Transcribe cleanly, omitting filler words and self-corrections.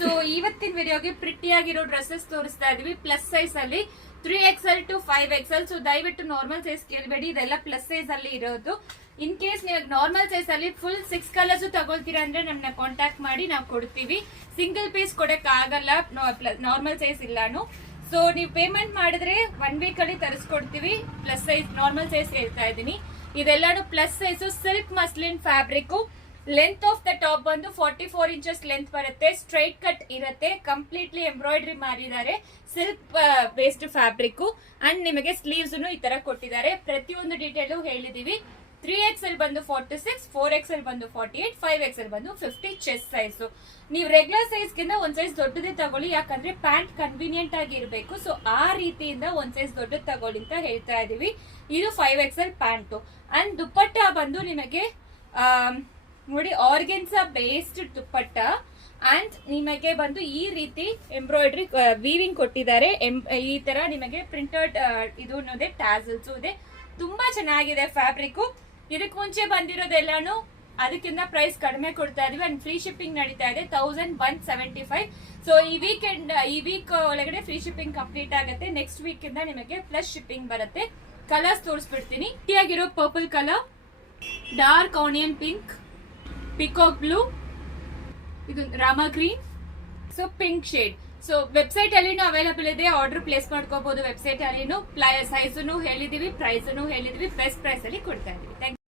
So ಇವತ್ತಿನ ವಿಡಿಯೋಗೆ pretty ಆಗಿರೋ ಡ್ರೆಸ್ಸಸ್ ತೋರಿಸ್ತಾ ಇದೀವಿ ಪ್ಲಸ್ ಸೈಜ್ ಅಲ್ಲಿ 3XL to 5XL. ಸೊ ದಯವಿಟ್ಟು ನಾರ್ಮಲ್ ಸೈಜ್ ಕೇಳಬೇಡಿ, ಇದೆಲ್ಲ ಪ್ಲಸ್ ಸೈಜ್ ಅಲ್ಲಿ ಇರೋದು. ಇನ್ ಕೇಸ್ ನೀವು ನಾರ್ಮಲ್ ಸೈಜ್ ಅಲ್ಲಿ ಫುಲ್ 6 ಕಲರ್ಸ್ ತಗೊಳ್ತೀರಾ ಅಂದ್ರೆ ನಮ್ಮನ್ನ ಕಾಂಟ್ಯಾಕ್ಟ್ ಮಾಡಿ ನಾವು ಕೊಡ್ತೀವಿ. ಸಿಂಗಲ್ ಪೀಸ್ ಕೊಡಕ್ ಆಗಲ್ಲ, ನಾರ್ಮಲ್ ಸೈಜ್ ಇಲ್ಲಾನು. ಸೊ ನೀವು ಪೇಮೆಂಟ್ ಮಾಡಿದ್ರೆ 1 ವೀಕ್ ಅಲ್ಲಿ ತರಿಸ್ಕೊಡ್ತೀವಿ. ಪ್ಲಸ್ ಸೈಜ್ ನಾರ್ಮಲ್ ಸೈಜ್ ಹೇಳ್ತಾ ಇದೀನಿ. ಇದೆಲ್ಲಾನು plus size silk muslin fabric. Length of the top ಬಂದು 44 ಇಂಚಸ್ ಲೆಂತ್ ಬರುತ್ತೆ. ಸ್ಟ್ರೈಟ್ ಕಟ್ ಇರುತ್ತೆ, ಕಂಪ್ಲೀಟ್ಲಿ ಎಂಬ್ರಾಯ್ಡ್ರಿ ಮಾಡಿದ್ದಾರೆ. ಸಿಲ್ಕ್ ಬೇಸ್ಡ್ ಫ್ಯಾಬ್ರಿಕ್ ಅಂಡ್ ನಿಮಗೆ ಸ್ಲೀವ್ಸ್ ಈ ತರ ಕೊಟ್ಟಿದ್ದಾರೆ. ಪ್ರತಿಯೊಂದು ಡೀಟೇಲ್ ಹೇಳಿದೀವಿ. 3XL ಬಂದು 46, 4XL ಬಂದು 48, 5XL ಬಂದು 50 ಚೆಸ್ಟ್ ಸೈಜ್. ನೀವು ರೆಗ್ಯುಲರ್ ಸೈಜ್ ಗಿಂತ ಒಂದ್ ಸೈಜ್ ದೊಡ್ಡದೇ ತಗೊಳ್ಳಿ, ಯಾಕಂದ್ರೆ ಪ್ಯಾಂಟ್ ಕನ್ವೀನಿಯಂಟ್ ಆಗಿ ಇರಬೇಕು. ಸೊ ಆ ರೀತಿಯಿಂದ ಒಂದ್ ಸೈಜ್ ದೊಡ್ಡದು ತಗೊಳ್ಳಿ ಅಂತ ಹೇಳ್ತಾ ಇದೀವಿ. ಇದು 5XL ಪ್ಯಾಂಟ್ ಅಂಡ್ ದುಪ್ಪಟ್ಟ ಬಂದು ನಿಮಗೆ ನೋಡಿ ಆರ್ಗೆನ್ಸಾ ಬೇಸ್ಡ್ ದುಪ್ಪಟ್ಟ ಅಂಡ್ ನಿಮಗೆ ಬಂದು ಈ ರೀತಿ ಎಂಬ್ರಾಯ್ಡ್ರಿ ವೀವಿಂಗ್ ಕೊಟ್ಟಿದ್ದಾರೆ. ಈ ತರ ನಿಮಗೆ ಪ್ರಿಂಟೆಡ್ ಇದು ಇದೆ, ಟ್ಯಾಸಲ್ಸ್ ಇದೆ. ತುಂಬಾ ಚೆನ್ನಾಗಿದೆ ಫ್ಯಾಬ್ರಿಕ್. ಇದಕ್ಕೆ ಮುಂಚೆ ಬಂದಿರೋದೆಲ್ಲಾನು ಅದಕ್ಕಿಂತ ಪ್ರೈಸ್ ಕಡಿಮೆ ಕೊಡ್ತಾ ಇದೀವಿ ಅಂಡ್ ಫ್ರೀ ಶಿಪ್ಪಿಂಗ್ ನಡೀತಾ ಇದೆ 1175. ಸೊ ಈ ವೀಕ್ ಒಳಗಡೆ ಫ್ರೀ ಶಿಪ್ಪಿಂಗ್ ಕಂಪ್ಲೀಟ್ ಆಗುತ್ತೆ. ನೆಕ್ಸ್ಟ್ ವೀಕ್ ಇಂದ ನಿಮಗೆ ಪ್ಲಸ್ ಶಿಪ್ಪಿಂಗ್ ಬರುತ್ತೆ. ಕಲರ್ಸ್ ತೋರಿಸ್ಬಿಡ್ತೀನಿ. ಆಗಿರೋ purple colour, dark onion pink, peacock blue, ಇದು rama green, so pink shade. So website ಅಲ್ಲಿ ಅವೈಲೇಬಲ್ ಇದೆ, ಆರ್ಡರ್ ಪ್ಲೇಸ್ ಮಾಡ್ಕೋಬಹುದು. ವೆಬ್ಸೈಟ್ ಅಲ್ಲಿ ಸೈಜ್ ಹೇಳಿದೀವಿ, ಪ್ರೈಸ್ ಹೇಳಿದೀವಿ, ಬೆಸ್ಟ್ ಪ್ರೈಸ್ ಅಲ್ಲಿ ಕೊಡ್ತಾ ಇದೀವಿ.